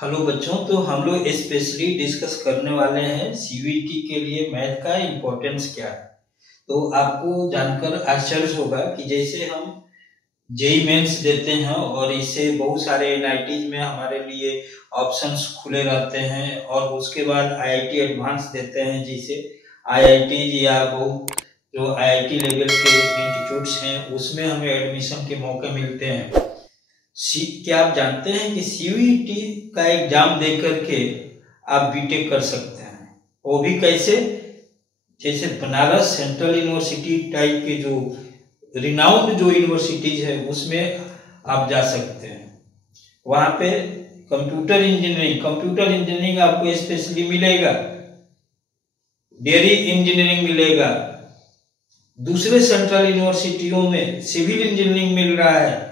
Hello बच्चों, तो हम लोग स्पेशली डिस्कस करने वाले हैं सीवीटी के लिए मैथ का इम्पोर्टेंस क्या है। तो आपको जानकर आश्चर्य होगा कि जैसे हम जेई मेंस देते हैं और इससे बहुत सारे एनआईटीज में हमारे लिए ऑप्शंस खुले रहते हैं, और उसके बाद आईआईटी एडवांस देते हैं, जिसे आईआईटी या बहुत जो आईआईटी लेवल के इंस्टीट्यूट्स हैं उसमें हमें एडमिशन के मौके मिलते हैं। क्या आप जानते हैं कि सीवीटी का एग्जाम दे करके आप बीटेक कर सकते हैं? वो भी कैसे? जैसे बनारस सेंट्रल यूनिवर्सिटी टाइप के जो रिनाउंड जो यूनिवर्सिटीज है उसमें आप जा सकते हैं। वहां पे कंप्यूटर इंजीनियरिंग आपको स्पेशली मिलेगा, डेयरी इंजीनियरिंग मिलेगा, दूसरे सेंट्रल यूनिवर्सिटियों में सिविल इंजीनियरिंग मिल रहा है,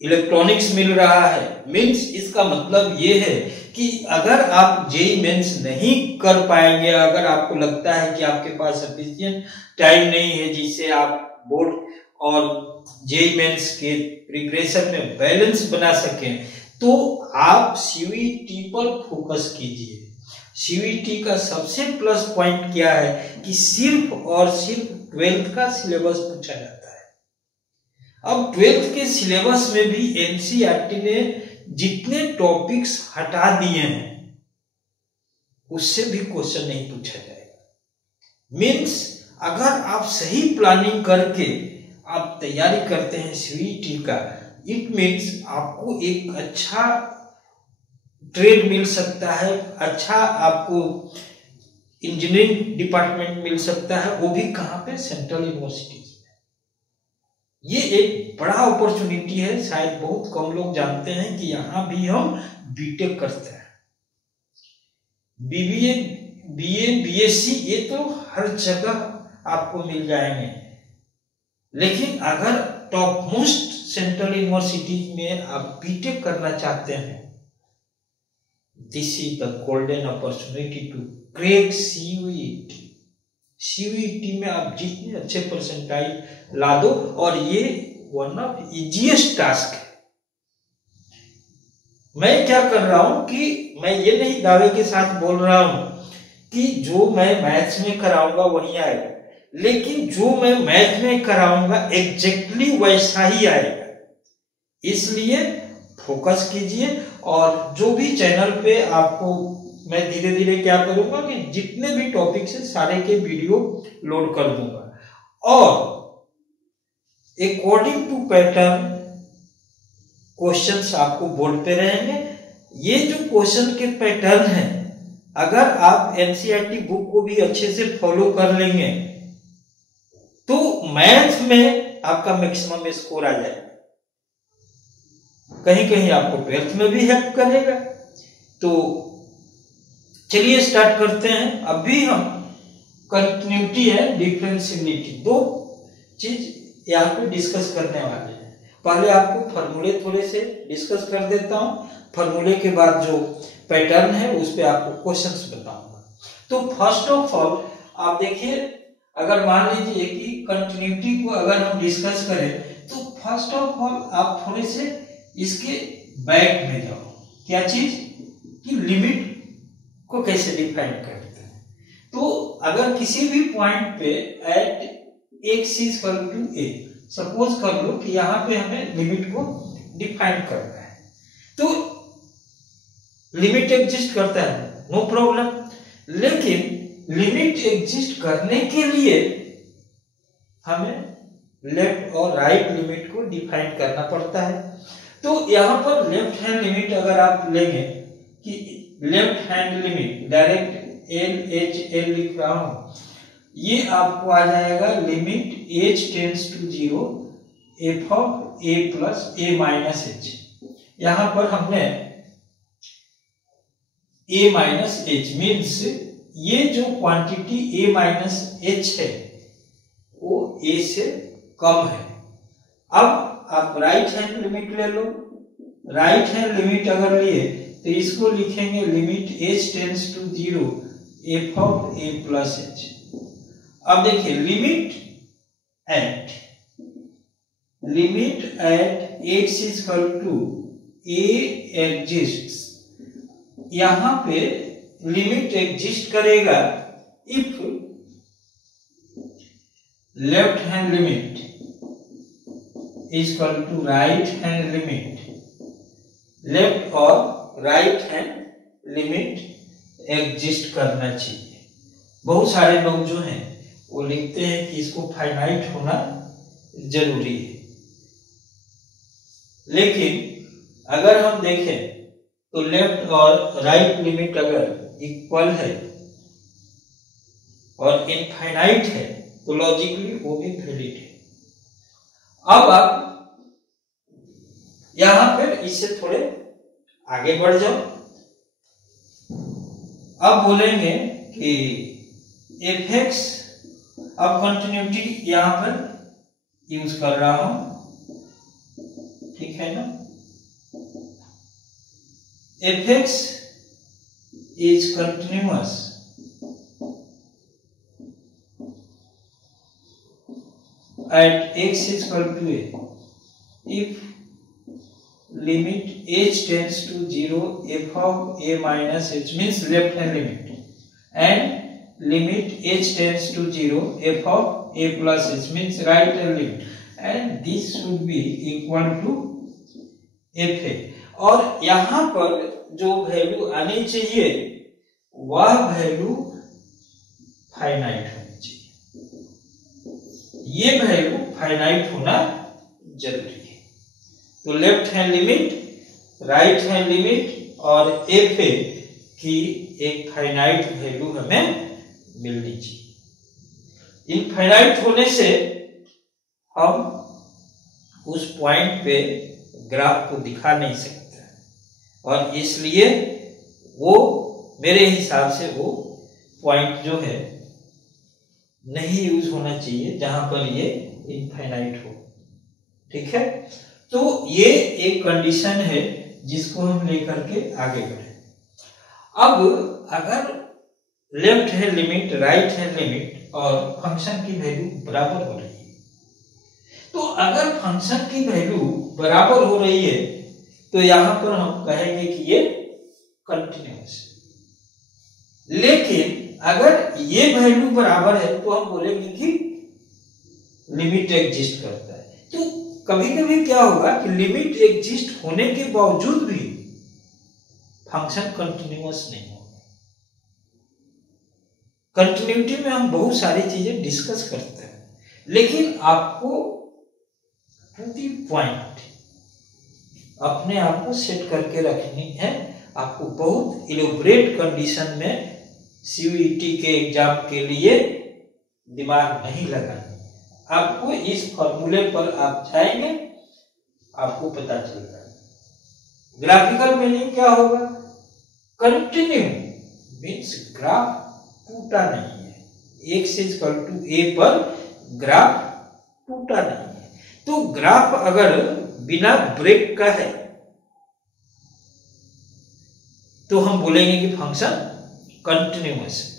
इलेक्ट्रॉनिक्स मिल रहा है। मीन्स इसका मतलब ये है कि अगर आप जेई मेंस नहीं कर पाएंगे, अगर आपको लगता है कि आपके पास सफिशिएंट टाइम नहीं है जिससे आप बोर्ड और जेई मेंस के प्रिपरेशन में बैलेंस बना सकें, तो आप सीवीटी पर फोकस कीजिए। सीवीटी का सबसे प्लस पॉइंट क्या है कि सिर्फ और सिर्फ 12th का सिलेबस पूछा जाता है। अब 12th के सिलेबस में भी एनसीईआरटी ने जितने टॉपिक्स हटा दिए हैं उससे भी क्वेश्चन नहीं पूछा जाएगा। मीन्स अगर आप सही प्लानिंग करके आप तैयारी करते हैं सीवीटी का, इट मीन्स आपको एक अच्छा ट्रेड मिल सकता है, अच्छा आपको इंजीनियरिंग डिपार्टमेंट मिल सकता है, वो भी कहां पे? Central university. ये एक बड़ा अपॉर्चुनिटी है, शायद बहुत कम लोग जानते हैं कि यहां भी हम बीटेक करते हैं। बीबीए, बीए, बीएससी ये तो हर जगह आपको मिल जाएंगे, लेकिन अगर टॉप मोस्ट सेंट्रल यूनिवर्सिटी में आप बीटेक करना चाहते हैं, this is the golden opportunity to crack CVT. CVT में आप जितने अच्छे परसेंटाइल ला दो, और ये वन ऑफ इजीएस्ट टास्क है। मैं क्या कर रहा हूं कि मैं ये नहीं दावे के साथ बोल रहा हूं कि जो मैं मैथ्स में कराऊंगा वही आएगा, लेकिन जो मैं मैथ में कराऊंगा एग्जैक्टली वैसा ही आएगा। इसलिए फोकस कीजिए, और जो भी चैनल पे आपको मैं धीरे धीरे क्या करूंगा कि जितने भी टॉपिक्स है सारे के वीडियो लोड कर दूंगा, और अकॉर्डिंग टू पैटर्न क्वेश्चंस आपको बोर्ड पे रहेंगे। ये जो क्वेश्चन के पैटर्न है, अगर आप एनसीईआरटी बुक को भी अच्छे से फॉलो कर लेंगे तो मैथ में आपका मैक्सिमम स्कोर आ जाएगा। कहीं कहीं आपको 12th में भी हेल्प करेगा। तो चलिए स्टार्ट करते हैं। अभी हम कंटिन्यूटी है डिफरेंशियलिटी, दो चीज यहाँ पे डिस्कस करने वाले हैं। पहले आपको फॉर्मूले थोड़े से डिस्कस कर देता हूँ, फॉर्मूले के बाद जो पैटर्न है उस पे आपको क्वेश्चंस बताऊंगा। तो फर्स्ट ऑफ ऑल आप देखिए, अगर मान लीजिए कि कंटिन्यूटी को अगर हम डिस्कस करें, तो फर्स्ट ऑफ ऑल आप थोड़े से इसके बैक में जाओ। क्या चीज? कि लिमिट को कैसे डिफाइन करते हैं। तो अगर किसी भी पॉइंट पे at X is equal to A, suppose कर लो कि यहां पे हमें लिमिट को डिफाइन करना है, तो लिमिट एग्जिस्ट करता है, नो प्रॉब्लम। लेकिन लिमिट एग्जिस्ट करने के लिए हमें लेफ्ट और राइट लिमिट को डिफाइन करना पड़ता है। तो यहां पर लेफ्ट हैंड लिमिट अगर आप लेंगे कि left hand limit direct L H L लिख रहा हूं, ये आपको आ जाएगा limit H tends to 0 F of A plus A minus H. यहां पर हमने ए माइनस एच मीन्स ये जो क्वांटिटी ए माइनस एच है वो ए से कम है। अब आप राइट हैंड लिमिट ले लो। राइट हैंड लिमिट अगर लिए तो इसको लिखेंगे limit h tends to 0 F of a plus H. अब देखिए limit at x is equal to A exist, यहां पे लिमिट एग्जिस्ट करेगा if left hand limit is equal to right hand limit, left और राइट हैंड लिमिट एग्जिस्ट करना चाहिए। बहुत सारे लोग जो हैं वो लिखते हैं कि इसको फाइनाइट होना जरूरी है, लेकिन अगर हम देखें तो लेफ्ट और राइट लिमिट अगर इक्वल है और इनफाइनाइट है तो लॉजिकली वो भी वैलिड है। अब आप यहां पर इससे थोड़े आगे बढ़ जाओ। अब बोलेंगे कि fx, अब कंटिन्यूटी यहां पर यूज कर रहा हूं, ठीक है ना। fx is continuous at x is equal to a if limit h tends to 0 f of a minus h means left hand limit, and limit h tends to 0 f of a plus h means right hand limit, and this should be equal to fa। और यहां पर जो value आनी चाहिए वह value finite होनी चाहिए, ये वैल्यू फाइनाइट होना जरूरी है। तो left hand limit, right hand limit और एफ ए की एक फाइनाइट वैल्यू हमें मिलनी चाहिए। इनफाइनाइट होने से हम उस पॉइंट पे ग्राफ को दिखा नहीं सकते, और इसलिए वो मेरे हिसाब से वो पॉइंट जो है नहीं यूज होना चाहिए जहां पर ये इनफाइनाइट हो, ठीक है। तो ये एक कंडीशन है जिसको हम लेकर के आगे बढ़े। अब अगर left hand limit, right hand limit और फंक्शन की वैल्यू बराबर हो रही है, तो अगर फंक्शन की वैल्यू बराबर हो रही है तो यहां पर हम कहेंगे कि ये कंटिन्यूअस। लेकिन अगर ये वैल्यू बराबर है तो हम बोलेंगे कि लिमिट एग्जिस्ट करता है। तो कभी कभी क्या होगा कि लिमिट एग्जिस्ट होने के बावजूद भी फंक्शन कंटिन्यूअस नहीं होगा। कंटिन्यूटी में हम बहुत सारी चीजें डिस्कस करते हैं, लेकिन आपको पूरी पॉइंट अपने आप को सेट करके रखनी है। आपको बहुत इलेबोरेट कंडीशन में सीयूईटी के एग्जाम के लिए दिमाग नहीं लगाना। आपको इस फॉर्मूले पर आप जाएंगे, आपको पता चल जाएगा। ग्राफिकल मीनिंग क्या होगा? कंटिन्यू मीन्स ग्राफ टूटा नहीं है, एक्स इज इक्वल टू ए पर ग्राफ टूटा नहीं है। तो ग्राफ अगर बिना ब्रेक का है तो हम बोलेंगे कि फंक्शन कंटिन्यूअस है।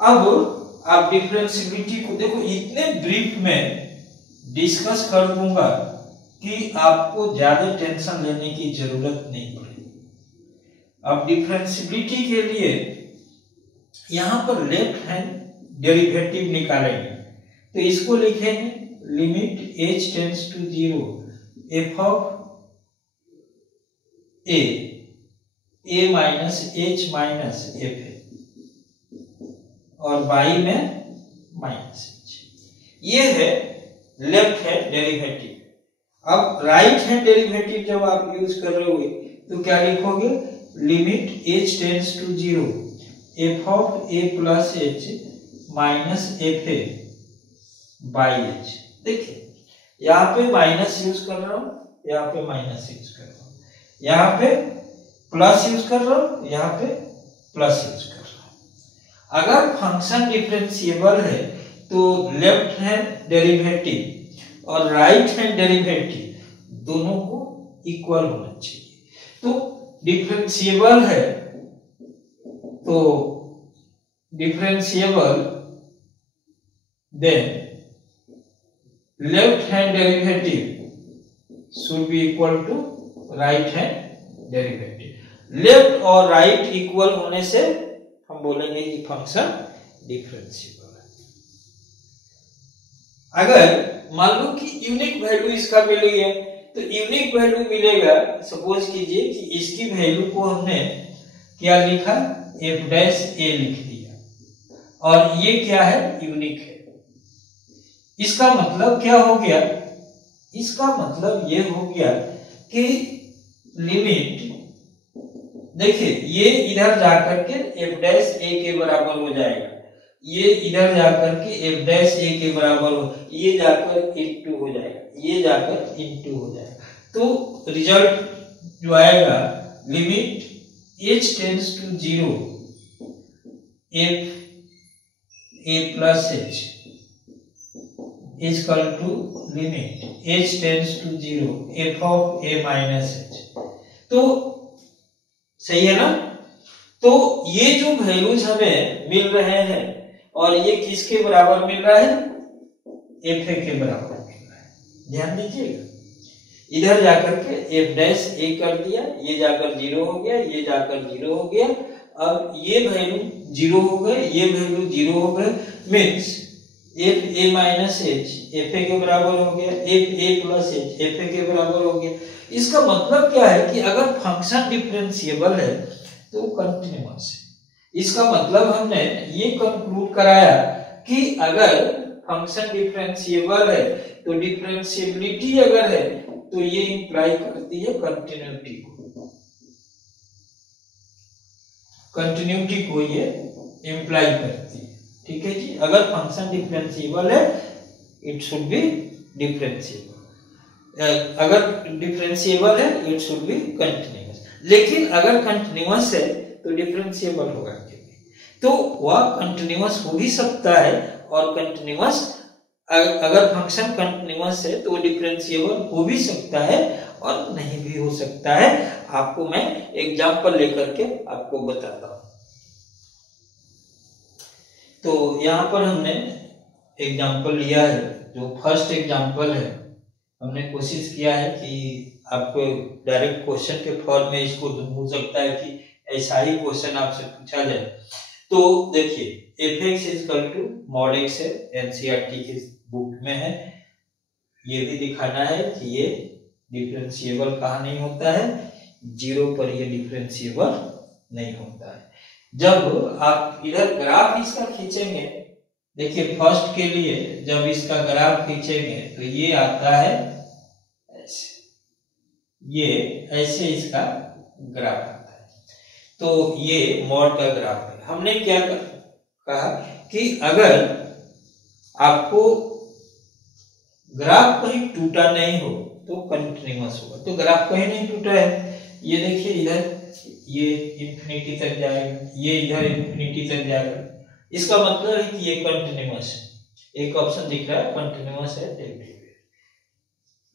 अब आप डिफरेंशियबिलिटी को देखो, इतने ब्रीफ में डिस्कस कर दूंगा कि आपको ज्यादा टेंशन लेने की जरूरत नहीं पड़ेगी। अब डिफरेंशियबिलिटी के लिए यहां पर लेफ्ट हैंड डेरिवेटिव निकालेंगे, तो इसको लिखेंगे limit h tends to 0 f of a minus h minus f है और y में माइनस h। ये है लेफ्ट हैंड डेरिवेटिव। अब राइट हैंड डेरिवेटिव जब आप यूज कर रहे होगे तो क्या लिखोगे? Limit h tends to 0 f of a plus h minus f है बाई h। देखिए यहाँ पे माइनस यूज कर रहा हूं, यहाँ पे माइनस यूज कर रहा हूं, यहाँ पे प्लस यूज कर रहा हूं, यहाँ पे प्लस यूज कर रहा हूं। अगर फंक्शन डिफरेंशिएबल है तो लेफ्ट हैंड डेरिवेटिव और राइट हैंड डेरिवेटिव दोनों को इक्वल होना चाहिए। तो डिफरेंशिएबल है तो differentiable then left hand derivative should be equal to right hand derivative. Left और राइट इक्वल होने से हम बोलेंगे कि फंक्शन डिफरेंशिएबल है। अगर मान लो कि यूनिक वैल्यू इसका मिल गया, तो यूनिक वैल्यू मिलेगा, सपोज कीजिए कि इसकी वैल्यू को हमने क्या लिखा, f डैश a लिख दिया, और ये क्या है, यूनिक है। इसका मतलब क्या हो गया, इसका मतलब ये हो गया कि लिमिट, देखिए ये इधर जाकर के f डैश a के बराबर हो जाएगा, ये इधर जाकर के f डैश a के बराबर हो, ये जाकर इंटू हो जाएगा, ये जाकर इंटू हो जाएगा। तो रिजल्ट जो आएगा, limit h tends to 0 f a plus h is equal to limit h tends to 0 f of a minus h। तो सही है ना। तो ये जो वैल्यूज हमें मिल रहे हैं, और ये किसके बराबर मिल रहा है, f के बराबर मिल रहा है। ध्यान दीजिएगा, इधर जाकर के f डैश a कर दिया, ये जाकर 0 हो गया, ये जाकर 0 हो गया। अब ये वैल्यू 0 हो गए, ये वैल्यू 0 हो गए, means f a minus h f a के बराबर हो गया, f a plus h f a के बराबर हो गया। इसका मतलब क्या है कि अगर फंक्शन डिफरेंशिएबल है तो कंटिन्यूअस है। इसका मतलब हमने ये कंक्लूड कराया कि अगर फंक्शन डिफरेंशिएबल है तो डिफरेंशिएबिलिटी अगर है तो ये इंप्लाई करती है कंटिन्यूटी को, कंटिन्यूटी को ये इंप्लाई करती है। ठीक है जी, अगर फंक्शन डिफरेंशिएबल है इट शुड बी डिफरेंशिएबल, अगर डिफरेंशिएबल है इट शुड बी कंटिन्यूअस। लेकिन अगर कंटिन्यूअस है तो डिफरेंशिएबल होगा क्योंकि, तो वह कंटिन्यूअस हो भी सकता है, और कंटिन्यूअस अगर फंक्शन कंटिन्यूअस है तो डिफरेंशिएबल हो भी सकता है और नहीं भी हो सकता है। आपको मैं एग्जांपल लेकर के आपको बताता हूं। तो यहाँ पर हमने एग्जांपल लिया है, जो फर्स्ट एग्जांपल है, हमने कोशिश किया है कि आपको डायरेक्ट क्वेश्चन के फॉर्म में इसको हो सकता है कि ऐसा ही क्वेश्चन आपसे पूछा जाए। तो देखिए f(x) equal to mod x है, एनसीईआरटी की बुक में है। ये भी दिखाना है कि ये डिफरेंशिएबल कहाँ नहीं होता है, 0 पर ये डिफरेंशिएबल नहीं होता है। जब आप इधर ग्राफ इसका खींचेंगे, देखिए फर्स्ट के लिए जब इसका ग्राफ खींचेंगे तो ये आता है ऐसे, ये ऐसे इसका ग्राफ आता है। तो ये मॉड का ग्राफ है। हमने क्या कहा कि अगर आपको ग्राफ कहीं टूटा नहीं हो तो कंटिन्यूअस होगा। तो ग्राफ कहीं नहीं टूटा है, ये देखिए इधर ये इंफिनिटी तक जाएगा, ये इधर इंफिनिटी तक जाएगा, इसका मतलब है कि ये कंटिन्यूअस है। एक ऑप्शन दिख रहा है कंटिन्यूअस है डेरिवेटिव।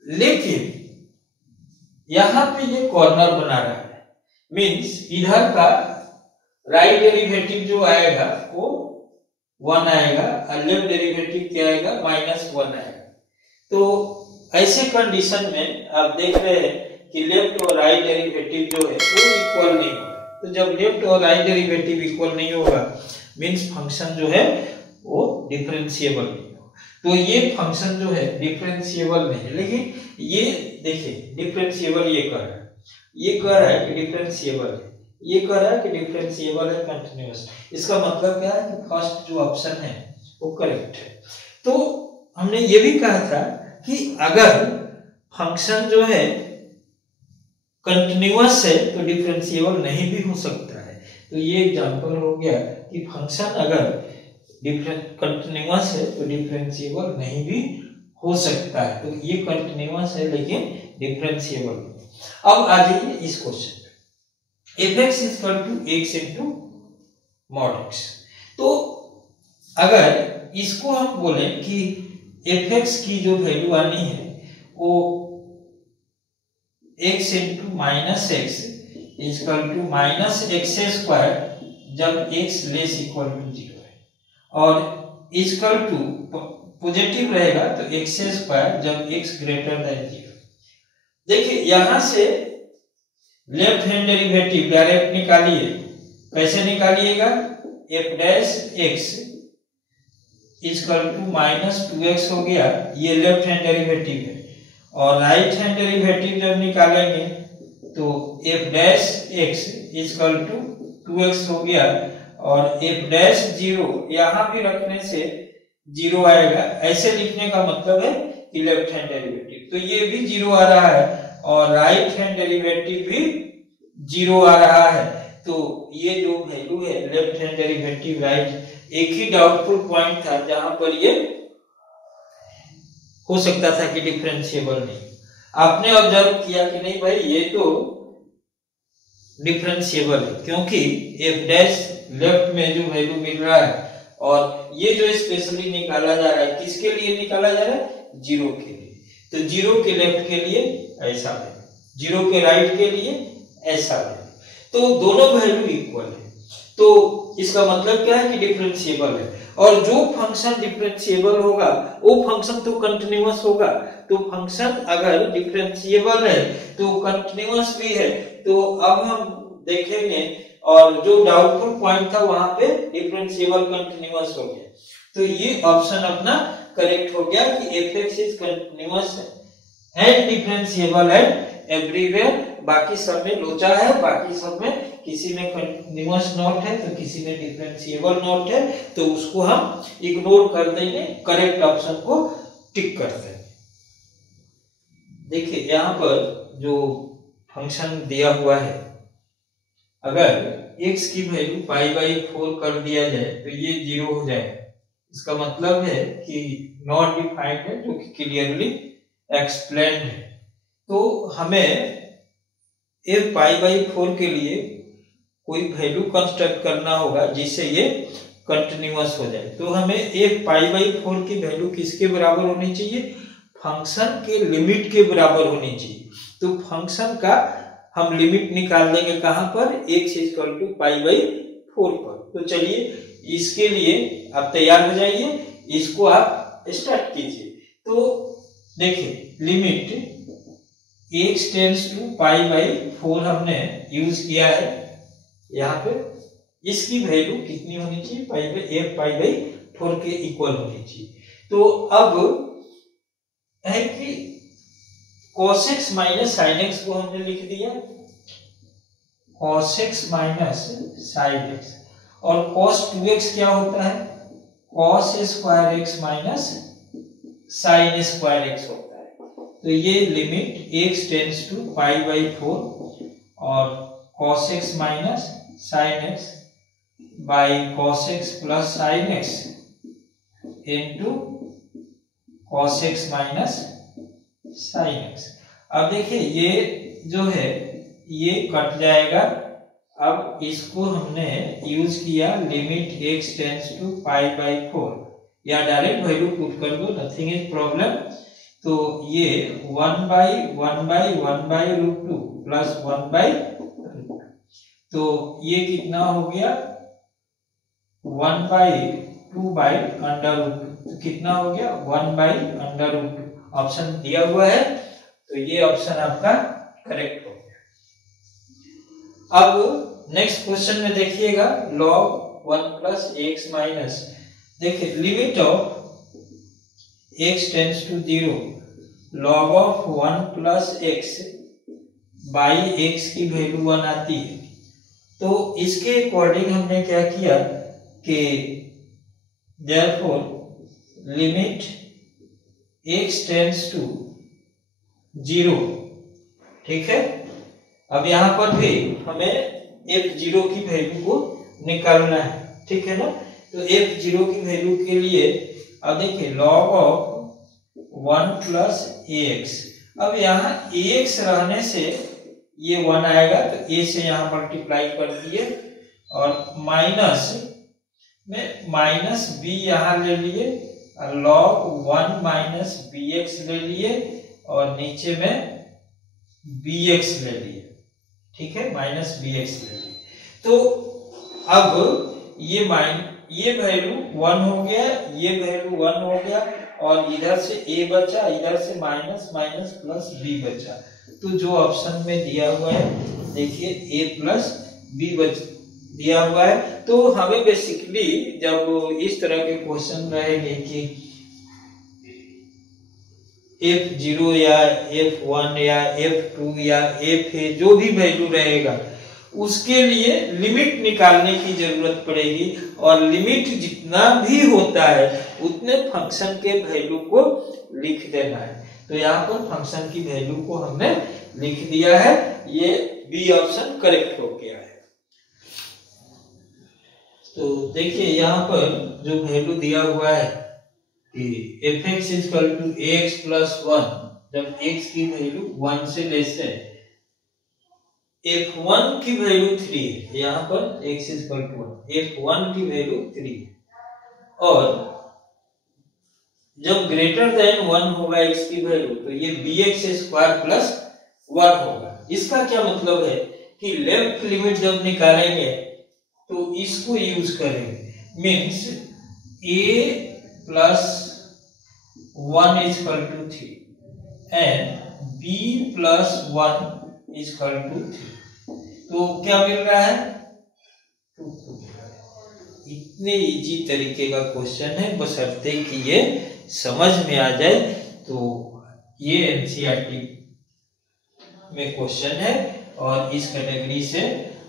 लेकिन यहां पे ये कॉर्नर बना रहा है, मींस इधर का राइट डेरिवेटिव जो आएगा वो 1 आएगा और लेफ्ट डेरिवेटिव क्या आएगा, -1 आएगा। तो ऐसे कंडीशन में आप देख रहे हैं कि लेफ्ट और राइट डेरिवेटिव जो है वो इक्वल नहीं होगा। तो जब लेफ्ट और राइट डेरिवेटिव इक्वल नहीं होगा मींस फंक्शन जो है वो डिफरेंशिएबल नहीं होगा। तो ये फंक्शन जो है डिफरेंशिएबल नहीं है। लेकिन ये देखिए डिफरेंशिएबल ये कह रहा है, ये कह रहा है कि डिफरेंशिएबल है, ये कह रहा है कि डिफरेंशिएबल है कंटिन्यूअस। इसका मतलब क्या है कि फर्स्ट जो ऑप्शन है वो करेक्ट है। तो हमने ये भी कहा था कि अगर फंक्शन जो है कंटिन्यूअस है तो डिफरेंशिएबल नहीं भी हो सकता है। तो ये एग्जांपल हो गया कि फंक्शन अगर कंटिन्यूअस है तो डिफरेंशिएबल नहीं भी हो सकता है। तो ये कंटिन्यूअस है लेकिन डिफरेंशिएबल नहीं। अब आ जाइए इस क्वेश्चन पे, f(x) equal to x into mod x। तो अगर इसको हम बोले कि f(x) की जो वैल्यू आनी है वो x into minus X equal to -x² जब x लेस इक्वल टू 0 है, और इक्वल टू पॉजिटिव रहेगा तो x² जब x ग्रेटर देन 0। देखिए यहां से लेफ्ट हैंड डेरिवेटिव डायरेक्ट निकालिए। कैसे निकालिएगा? F dash x equal to minus 2x हो गया, ये लेफ्ट हैंड डेरिवेटिव है। और राइट हैंड डेरिवेटिव जब निकालेंगे तो F dash x equal to 2x हो गया, और एफ डैश 0 यहां भी रखने से 0 आएगा। ऐसे लिखने का मतलब है कि लेफ्ट हैंड डेरिवेटिव, तो ये भी 0 आ रहा है और राइट हैंड डेरिवेटिव भी 0 आ रहा है। तो ये जो वैल्यू है लेफ्ट हैंड डेरिवेटिव राइट, एक ही डाउटफुल पॉइंट था जहां पर ये हो सकता था कि डिफरेंशिएबल नहीं। आपने ऑब्जर्व किया कि नहीं भाई ये तो डिफरेंशिएबल है, क्योंकि एफ डैश लेफ्ट में जो वैल्यू मिल रहा है और ये जो स्पेशली निकाला जा रहा है, किसके लिए निकाला जा रहा है? 0 के लिए। तो 0 के लेफ्ट के लिए ऐसा है, 0 के राइट के लिए ऐसा है, तो दोनों वैल्यू इक्वल है। तो इसका मतलब क्या है कि डिफरेंशिएबल है। और जो फंक्शन डिफरेंशिएबल होगा वो फंक्शन तो कंटिन्यूअस होगा। तो फंक्शन अगर डिफरेंशिएबल है तो कंटिन्यूअस भी है। तो अब हम देखेंगे, और जो डाउटफुल पॉइंट था वहां पे डिफरेंशिएबल कंटिन्यूअस हो गया, तो ये ऑप्शन अपना करेक्ट हो गया कि F is continuous and differentiable and everywhere. बाकी सब में लोचा है, बाकी सब में किसी में कंटिन्यूअस नॉट है तो किसी में डिफरेंशिएबल नॉट है, तो उसको हम इग्नोर कर देंगे, करेक्ट ऑप्शन को टिक कर देंगे। देखिए यहाँ पर जो फंक्शन दिया हुआ है, अगर x की वैल्यू π/4 कर दिया जाए तो ये 0 हो जाएगा। इसका मतलब है कि नॉट डिफाइंड है, जो कि क्लियरली एक्सप्लेन्ड है। तो हमें f π/4 के लिए कोई वैल्यू कंस्ट्रक्ट करना होगा जिससे ये कंटिन्यूअस हो जाए। तो हमें f π/4 की वैल्यू किसके बराबर होनी चाहिए? फंक्शन के लिमिट के बराबर होनी चाहिए। तो फंक्शन का हम लिमिट निकाल देंगे कहां पर? x इक्वल टू π/4 पर। तो चलिए इसके लिए आप तैयार हो जाइए, इसको आप स्टार्ट कीजिए। तो देखिए लिमिट x टेंड्स टू π/4 हमने यूज किया है यहाँ पे। इसकी वैल्यू कितनी होनी चाहिए? f π/4 के इक्वल होनी चाहिए। तो अब है कि cos x minus sine x को हमने लिख दिया, cos x minus sine x, और cos 2x क्या होता है? cos square x minus sine square x होता है। तो ये लिमिट x टेंड्स टू π/4 और cos x minus sine x by cos x plus sine x into cos x minus sine x। अब देखिए ये जो है ये कट जाएगा। अब इसको हमने यूज किया लिमिट x टेंड्स टू π/4, या डायरेक्ट वैल्यू पुट कर दो, नथिंग इज प्रॉब्लम। तो ये 1/1/1/√2 प्लस 1/√2, तो ये कितना हो गया? 1/2/√2, तो कितना हो गया? 1/√2। ऑप्शन दिया हुआ है तो ये ऑप्शन आपका करेक्ट हो गया। अब नेक्स्ट क्वेश्चन में देखिएगा log 1 प्लस x माइनस, देखिए limit of x tends to 0 log of 1 plus x by x की वैल्यू 1 आती है। तो इसके अकॉर्डिंग हमने क्या किया कि देयरफॉर लिमिट x टेंड्स टू 0, ठीक है। अब यहां पर भी हमें f0 की वैल्यू को निकालना है, ठीक है ना। तो f0 की वैल्यू के लिए अब देखिए log ऑफ 1 प्लस ax, अब यहाँ ax रहने से ये 1 आएगा, तो a से यहाँ मल्टीप्लाई कर दिए, और माइनस में माइनस b यहाँ ले लिए, log 1 माइनस bx ले लिए, और नीचे में bx ले लिए, ठीक है, माइनस bx ले लिए। तो अब ये वैल्यू 1 हो गया, ये वैल्यू 1 हो गया, और इधर से a बचा, इधर से माइनस माइनस प्लस b बचा। तो जो ऑप्शन में दिया हुआ है देखिए a प्लस बी दिया हुआ है। तो हमें बेसिकली जब इस तरह के क्वेश्चन रहेंगे कि F0 या F1 या F2 या F जो भी वैल्यू रहेगा उसके लिए लिमिट निकालने की जरूरत पड़ेगी, और लिमिट जितना भी होता है उतने फंक्शन के वैल्यू को लिख देना है। तो यहाँ पर फंक्शन की वैल्यू को हमने लिख दिया है, ये बी ऑप्शन करेक्ट हो गया है। तो देखिए यहाँ पर जो वैल्यू दिया हुआ है कि fx equal to x plus 1, जब x की वैल्यू 1 से लेस है, f1 की वैल्यू 3 है, यहाँ पर x इक्वल टू 1, f1 की वैल्यू 3 है, और जब ग्रेटर देन 1 होगा x की वैल्यू तो ये bx स्क्वायर प्लस 1 होगा। इसका क्या मतलब है कि लेफ्ट लिमिट जब निकालेंगे तो इसको यूज करेंगे, means a plus 1 equal to 3 and b plus 1 equal to 3। तो क्या मिल रहा है 2 मिल रहा है। इतने इजी तरीके का क्वेश्चन है, बशर्ते कि ये समझ में आ जाए। तो ये एनसीईआरटी में क्वेश्चन है, और इस कैटेगरी से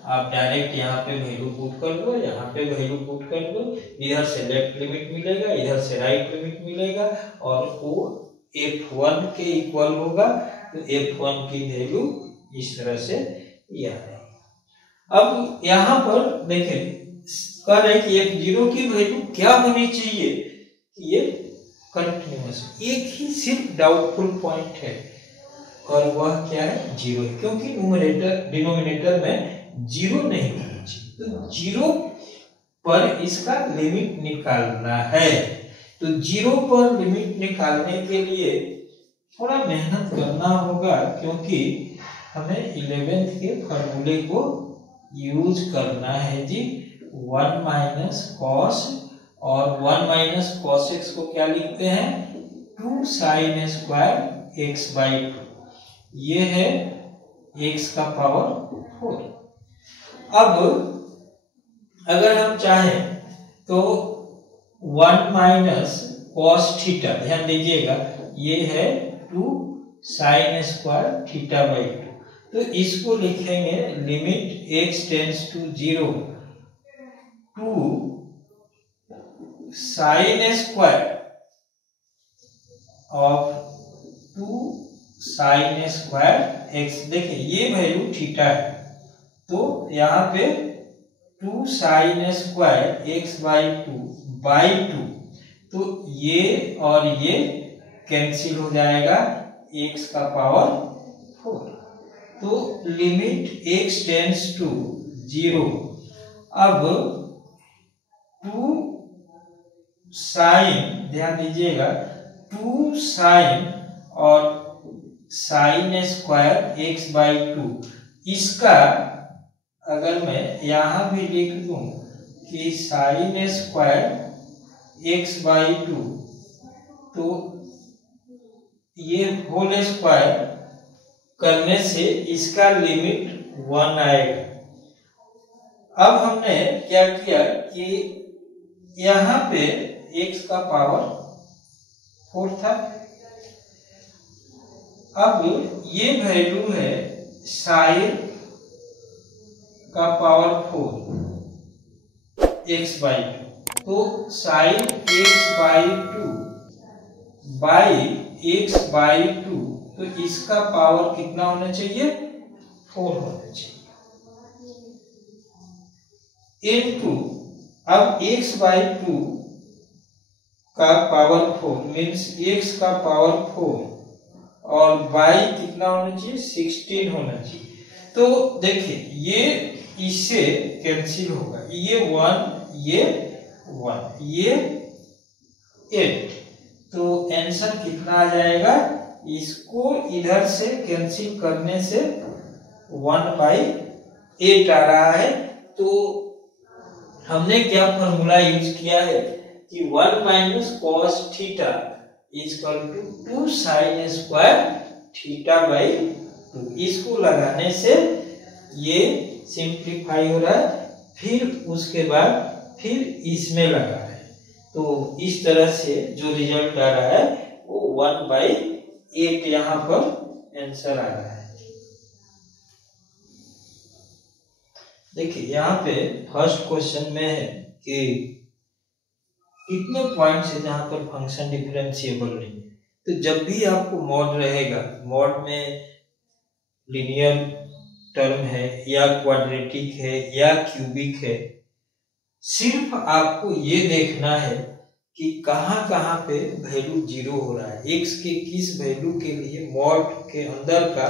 आप डायरेक्ट यहाँ पे वैल्यू पुट कर दो, यहाँ पे वैल्यू पुट कर दो, इधर से लेफ्ट लिमिट मिलेगा, इधर से राइट लिमिट मिलेगा, और वो f1 के इक्वल होगा। तो f1 की वैल्यू इस तरह से ये आ जाएगी। अब यहाँ पर देखें कह रहे कि f0 की वैल्यू क्या होनी चाहिए, ये कंटिन्यूअस। एक ही सिर्फ डाउटफुल पॉइंट है, और वह क्या है 0 है, क्योंकि डिनोमिनेटर में 0 नहीं होना चाहिए। तो 0 पर इसका लिमिट निकालना है। तो 0 पर लिमिट निकालने के लिए थोड़ा मेहनत करना होगा, क्योंकि हमें 11th के फॉर्मूले को यूज करना है जी। 1 माइनस कॉस, और 1 माइनस कॉस एक्स को क्या लिखते हैं 2 साइन स्क्वायर एक्स बाई 2, ये है x का पावर 4। अब अगर हम चाहें तो 1 माइनस कॉस थीटा, ध्यान दीजिएगा ये है 2 साइन स्क्वायर थीटा बाई 2, तो इसको लिखेंगे limit x tends to 0 two sine square of 2 sine square X. देखिए ये वैल्यू थीटा है, तो यहाँ पे 2 साइन स्क्वायर एक्स बाई 2, तो ये और ये कैंसिल हो जाएगा, x का पावर 4। तो लिमिट x टेंड्स टू 0। अब 2 साइन, ध्यान दीजिएगा 2 साइन और साइन स्क्वायर एक्स बाई 2, इसका अगर मैं यहां भी लिख दूं कि साइन स्क्वायर एक्स बाई 2, तो ये होल स्क्वायर करने से इसका लिमिट 1 आएगा। अब हमने क्या किया कि यहाँ पे x का पावर 4 था, अब ये वैल्यू है साइन का पावर 4 x बाई 2, तो sine x by 2 by x by 2, तो इसका पावर कितना होना चाहिए 4 होना चाहिए, इनटू अब x बाई 2 का पावर 4 मीन्स x का पावर 4 और बाई कितना होना चाहिए 16 होना चाहिए। तो देखिए ये इससे कैंसिल होगा, ये 1 ये 1 ये 8, तो आंसर कितना आ जाएगा, इसको इधर से कैंसिल करने से 1/8 आ रहा है। तो हमने क्या फॉर्मूला यूज किया है कि 1 minus cos theta equal to 2 sine square theta by 2। इसको लगाने से ये सिंप्लीफाई हो रहा है, फिर उसके बाद फिर इसमें लगा है, तो इस तरह से जो रिजल्ट आ रहा है वो 1/8 यहाँ पर आंसर आ रहा है। देखिए यहाँ पे फर्स्ट क्वेश्चन में है कि कितने पॉइंट्स है जहां पर फंक्शन डिफरेंशिएबल नहीं है। तो जब भी आपको मॉड रहेगा, मॉड में लीनियर टर्म है या क्वाड्रेटिक है या क्यूबिक है, सिर्फ आपको ये देखना है कि कहां कहां पे वैल्यू 0 हो रहा है, x के किस वैल्यू के लिए मॉड के अंदर का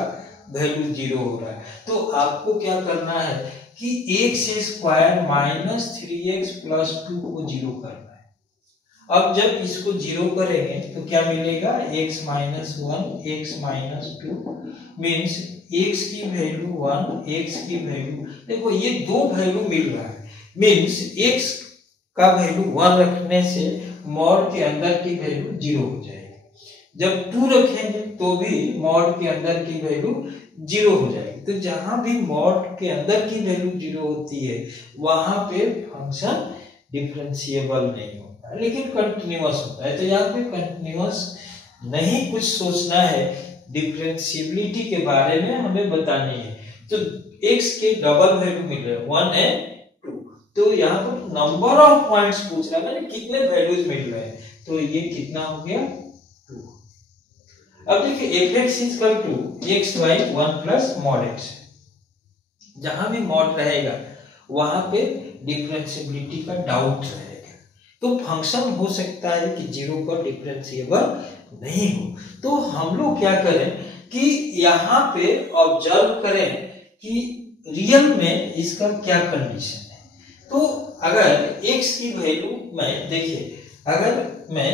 वैल्यू 0 हो रहा है। तो आपको क्या करना है कि x² माइनस 3x प्लस 2 को 0 करना है। अब जब इसको 0 करेंगे तो क्या मिलेगा, x minus 1 x minus 2 means x की वैल्यू 1 x की वैल्यू, देखो ये दो वैल्यू मिल रहा है, मीन्स x का वैल्यू 1 रखने से मॉड के अंदर की वैल्यू 0 हो जाएगी। जब 2 रखेंगे तो भी मॉड के अंदर की वैल्यू 0 हो जाएगी। तो जहां भी मॉड के अंदर की वैल्यू 0 होती है वहां पे फंक्शन डिफरेंशिएबल नहीं होता है, लेकिन कंटिन्यूअस होता है। तो यहाँ पे कंटिन्यूअस नहीं कुछ सोचना है, डिफरेंशिएबिलिटी के बारे में हमें बतानी है। तो x के डबल वैल्यू मिल रहे हैं 1 एंड 2, तो यहाँ पर नंबर ऑफ पॉइंट्स पूछ रहा है, कितने वैल्यूज मिल रहे हैं, तो ये कितना हो गया 2। अब देखिए fx equal to x by 1 plus mod x, जहां भी मॉड रहेगा वहां पे डिफरेंशिएबिलिटी का डाउट रहेगा। तो फंक्शन हो सकता है कि 0 पर डिफरेंशिएबल नहीं हो। तो हम लोग क्या करें कि यहाँ पे ऑब्जर्व करें कि रियल में इसका क्या कंडीशन है। तो अगर x की वैल्यू में देखिए, अगर मैं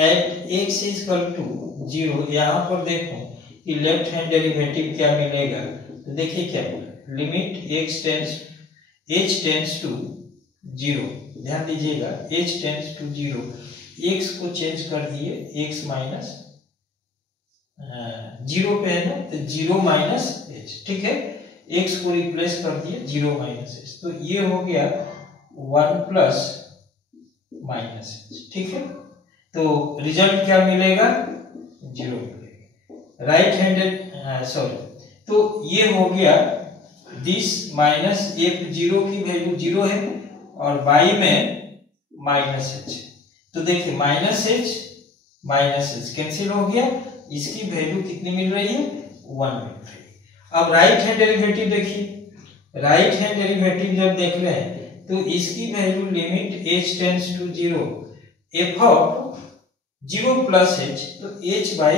एट x इक्वल टू 0 यहाँ पर देखूं कि लेफ्ट हैंड डेरिवेटिव क्या मिलेगा, तो देखिए क्या मिलेगा, लिमिट h टेंस टू 0, ध्यान दीजिएगा h टेंस टू 0, x को चेंज कर दिए x माइनस 0 पे है ना, तो 0 माइनस h, ठीक है, x को रिप्लेस कर दिए 0 माइनस h, तो ये हो गया 1 प्लस माइनस h, ठीक है। तो रिजल्ट क्या मिलेगा, 0 मिलेगा। राइट हैंडेड तो ये हो गया दिस माइनस f0 की वैल्यू 0 है और y में माइनस h, तो देखिए माइनस h कैंसिल हो गया, इसकी वैल्यू कितनी मिल रही है, 1 मिल रही है। अब राइट हैंड डेरिवेटिव देखिए, राइट हैंड डेरिवेटिव जब देख रहे हैं तो इसकी value limit h tends to 0 f of 0 plus h, तो h by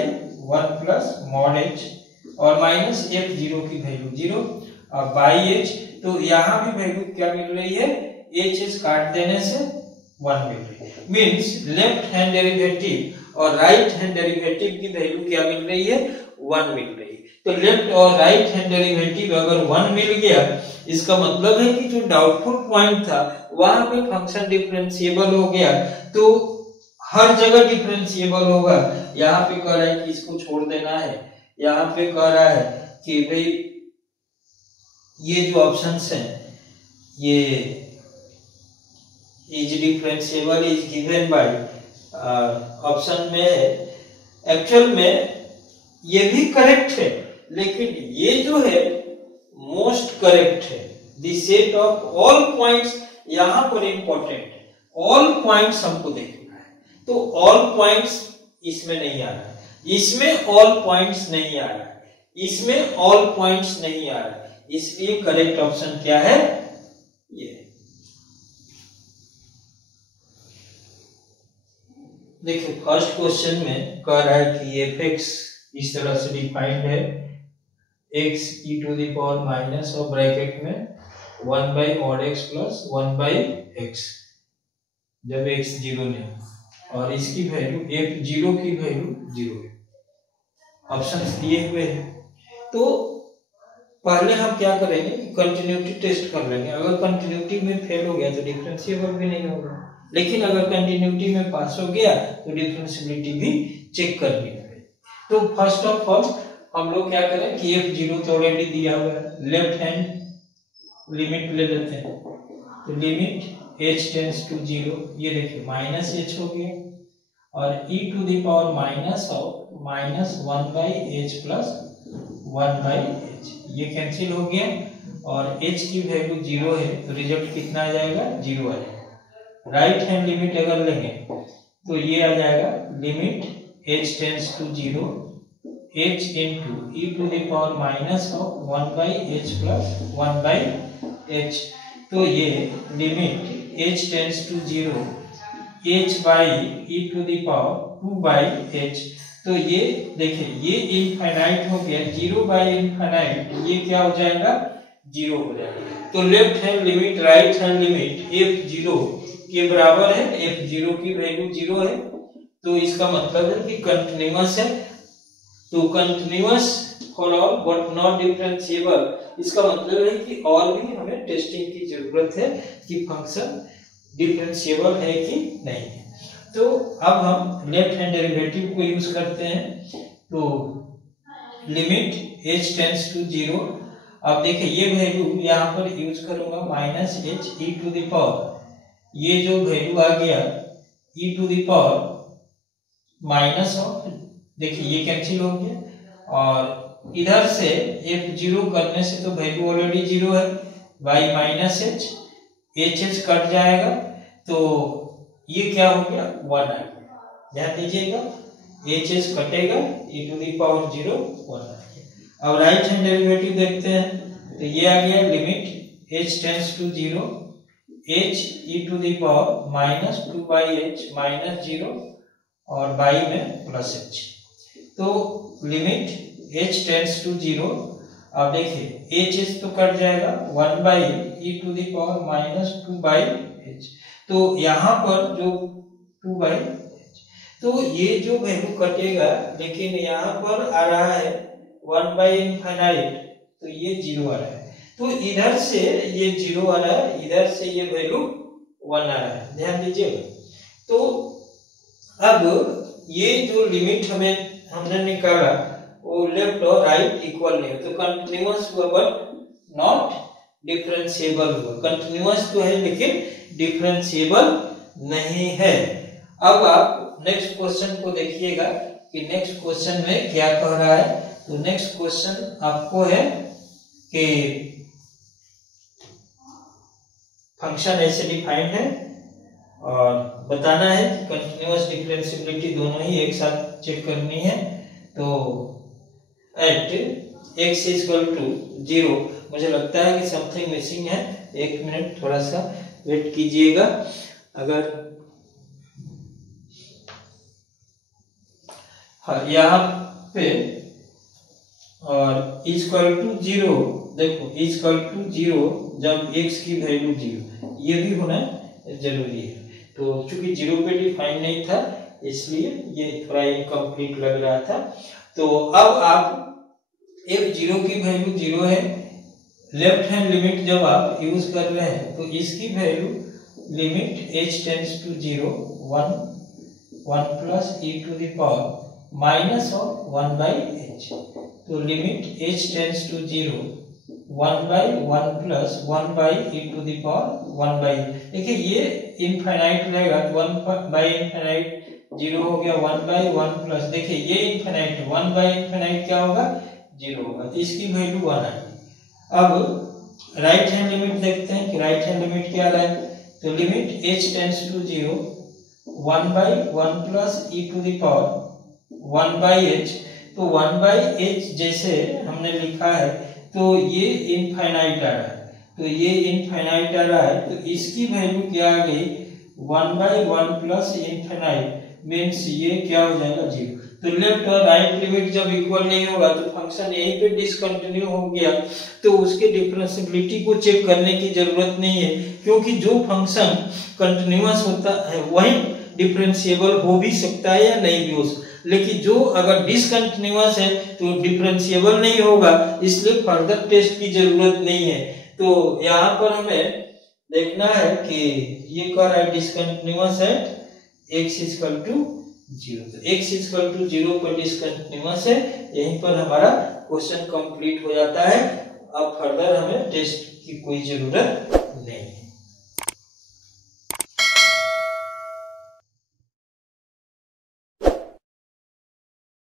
1 plus mod h और माइनस f0 की वैल्यू 0 और बाई h, तो यहाँ भी वैल्यू क्या मिल रही है, h काट देने से 1 मिल रही है। मीन्स लेफ्ट हैंड डेरिवेटिव और राइट हैंड डेरिवेटिव की वैल्यू क्या मिल रही है, 1 मिल रही है। तो लेफ्ट और राइट हैंड डेरिवेटिव अगर 1 मिल गया, इसका मतलब है कि जो डाउटफुल पॉइंट था वहां पे फंक्शन डिफरेंशिएबल हो गया, तो हर जगह डिफरेंशिएबल होगा। यहाँ पे कह रहा है कि इसको छोड़ देना है, यहाँ पे कह रहा है कि भाई ये जो ऑप्शंस हैं ये is differentiable is given by option में है। एक्चुअल में ये भी करेक्ट है, लेकिन ये जो है मोस्ट करेक्ट है। The set of all points यहां पर इंपॉर्टेंट है, ऑल पॉइंट्स हमको देखना है, तो ऑल पॉइंट्स इसमें नहीं आ रहा है, इसमें ऑल पॉइंट्स नहीं आ रहा है, इसमें ऑल पॉइंट्स नहीं आ रहा है, इसलिए करेक्ट ऑप्शन क्या है, ये। देखिए फर्स्ट क्वेश्चन में कह रहा है कि fx इस तरह से डिफाइंड है, x e to the power minus और ब्रैकेट में 1 बाई mod x plus 1 by x, जब x 0 नहीं, और इसकी वैल्यू f0 की वैल्यू 0 है, ऑप्शंस दिए हुए हैं। तो पहले हम क्या करेंगे, कंटिन्यूटी टेस्ट कर लेंगे। अगर कंटिन्यूटी में फेल हो गया तो डिफरेंशिएबल भी नहीं होगा, लेकिन अगर कंटिन्यूटी में पास हो गया तो डिफरेंशिएबिलिटी भी चेक करनी है। तो फर्स्ट ऑफ ऑल हम लोग क्या करें कि f0 तो ऑलरेडी दिया हुआ है, लेफ्ट हैंड लिमिट ले लेते हैं। तो लिमिट h टेंड्स टू 0, ये देखिए माइनस h हो गया और e to the power minus of minus 1/h plus 1/h, ये कैंसिल हो गया और h की वैल्यू 0 है तो रिजल्ट कितना आ जाएगा, 0 आ जाएगा। राइट हैंड लिमिट अगर लेंगे तो ये आ जाएगा limit h tends to 0 h into e to the power minus of 1/h plus 1/h, तो ये limit h tends to 0 h by e to the power 2/h, तो ये देखिए ये इनफाइनाइट हो गया, 0 by इनफाइनाइट ये क्या हो जाएगा, 0 हो जाएगा। तो left hand limit right hand limit f0 के बराबर है, f0 की वैल्यू 0 है तो इसका मतलब है कि कंटिन्यूअस है। तो continuous for all but not differentiable, इसका मतलब है कि और भी हमें टेस्टिंग की जरूरत है कि फंक्शन डिफरेंशिएबल है कि नहीं है। तो अब हम लेफ्ट हैंड डेरिवेटिव को यूज करते हैं। तो लिमिट h टेंड्स टू 0, अब देखिए ये वैल्यू यहाँ पर यूज करूंगा minus h e to the power, ये जो वैल्यू आ गया e to the power minus of, देखिए ये कैंसिल हो गया और इधर से f0 करने से तो वैल्यू ऑलरेडी 0 है, y माइनस h कट जाएगा तो ये क्या हो गया, 1 आ गया। ध्यान दीजिएगा h कटेगा e टू द पावर 0 1 आ गया। अब राइट हैंड डेरिवेटिव देखते हैं तो ये आ गया limit h tends to 0 h e to the power minus 2/h minus 0 और y में प्लस h, तो लिमिट h टेंड्स टू 0, अब देखिए h तो कट जाएगा 1/e to the power minus 2/h, तो यहाँ पर जो 2/h, तो ये जो वैल्यू कटेगा लेकिन यहाँ पर आ रहा है 1/इनफाइनाइट तो ये 0 आ रहा है, तो इधर से ये 0 आ रहा है, इधर से ये वैल्यू 1 आ रहा है, ध्यान दीजिएगा। तो अब ये जो लिमिट हमने निकाला वो लेफ्ट और राइट इक्वल नहीं है, तो कंटिन्यूअस हुआ बट नॉट डिफरेंशिएबल हुआ, कंटिन्यूअस तो है लेकिन डिफरेंशिएबल नहीं है। अब आप नेक्स्ट क्वेश्चन को देखिएगा कि नेक्स्ट क्वेश्चन में क्या कह रहा है। तो नेक्स्ट क्वेश्चन आपको है कि फंक्शन ऐसे डिफाइंड है और बताना है कि कंटिन्यूअस डिफरेंशिएबिलिटी दोनों ही एक साथ चेक करनी है। तो एट x इक्वल टू 0, मुझे लगता है कि समथिंग मिसिंग है, 1 मिनट थोड़ा सा वेट कीजिएगा। अगर हाँ यहाँ पे और इक्वल टू 0, देखो इक्वल टू 0 जब x की वैल्यू 0, ये भी होना जरूरी है। तो चूंकि 0 पे डिफाइन नहीं था इसलिए ये थोड़ा इनकम्प्लीट लग रहा था। तो अब आप f0 की वैल्यू 0 है, लेफ्ट हैंड लिमिट जब आप यूज कर रहे हैं तो इसकी value limit h tends to 0 1 plus e to the power minus of 1/h, तो limit h tends to 0 1/1 plus 1/e to the power 1/, देखिए ये इनफाइनाइट रहेगा तो 1/इनफाइनाइट 0 हो गया, 1/1 प्लस, देखिए ये इनफाइनाइट 1/इनफाइनाइट क्या होगा, 0 होगा, तो इसकी वैल्यू 1 आएगी। अब राइट हैंड लिमिट देखते हैं कि राइट हैंड लिमिट क्या रहा है। तो limit h tends to 0 1/1 plus e to the power 1/h, तो 1/h जैसे हमने लिखा है तो ये इनफाइनाइट आ रहा है, तो ये इनफाइनाइट आ रहा है तो इसकी वैल्यू क्या आ गई 1/1 प्लस इनफाइनाइट मीन्स ये क्या हो जाएगा 0। तो लेफ्ट और राइट लिमिट जब इक्वल नहीं होगा तो फंक्शन यहीं पे डिसकंटिन्यू हो गया, तो उसके डिफरेंशिएबिलिटी को चेक करने की जरूरत नहीं है, क्योंकि जो फंक्शन कंटिन्यूअस होता है वही डिफरेंशिएबल हो भी सकता है या नहीं भी हो सकता, लेकिन जो अगर डिसकंटिन्यूअस है तो डिफरेंशिएबल नहीं होगा, इसलिए फर्दर टेस्ट की जरूरत नहीं है। तो यहाँ पर हमें देखना है कि ये कह रहा है डिसकंटिन्यूअस है x इक्वल टू 0। तो x इक्वल टू 0 पर डिसकंटिन्यूअस है। यहीं पर हमारा क्वेश्चन कंप्लीट हो जाता है। अब फर्दर हमें टेस्ट की कोई जरूरत नहीं है।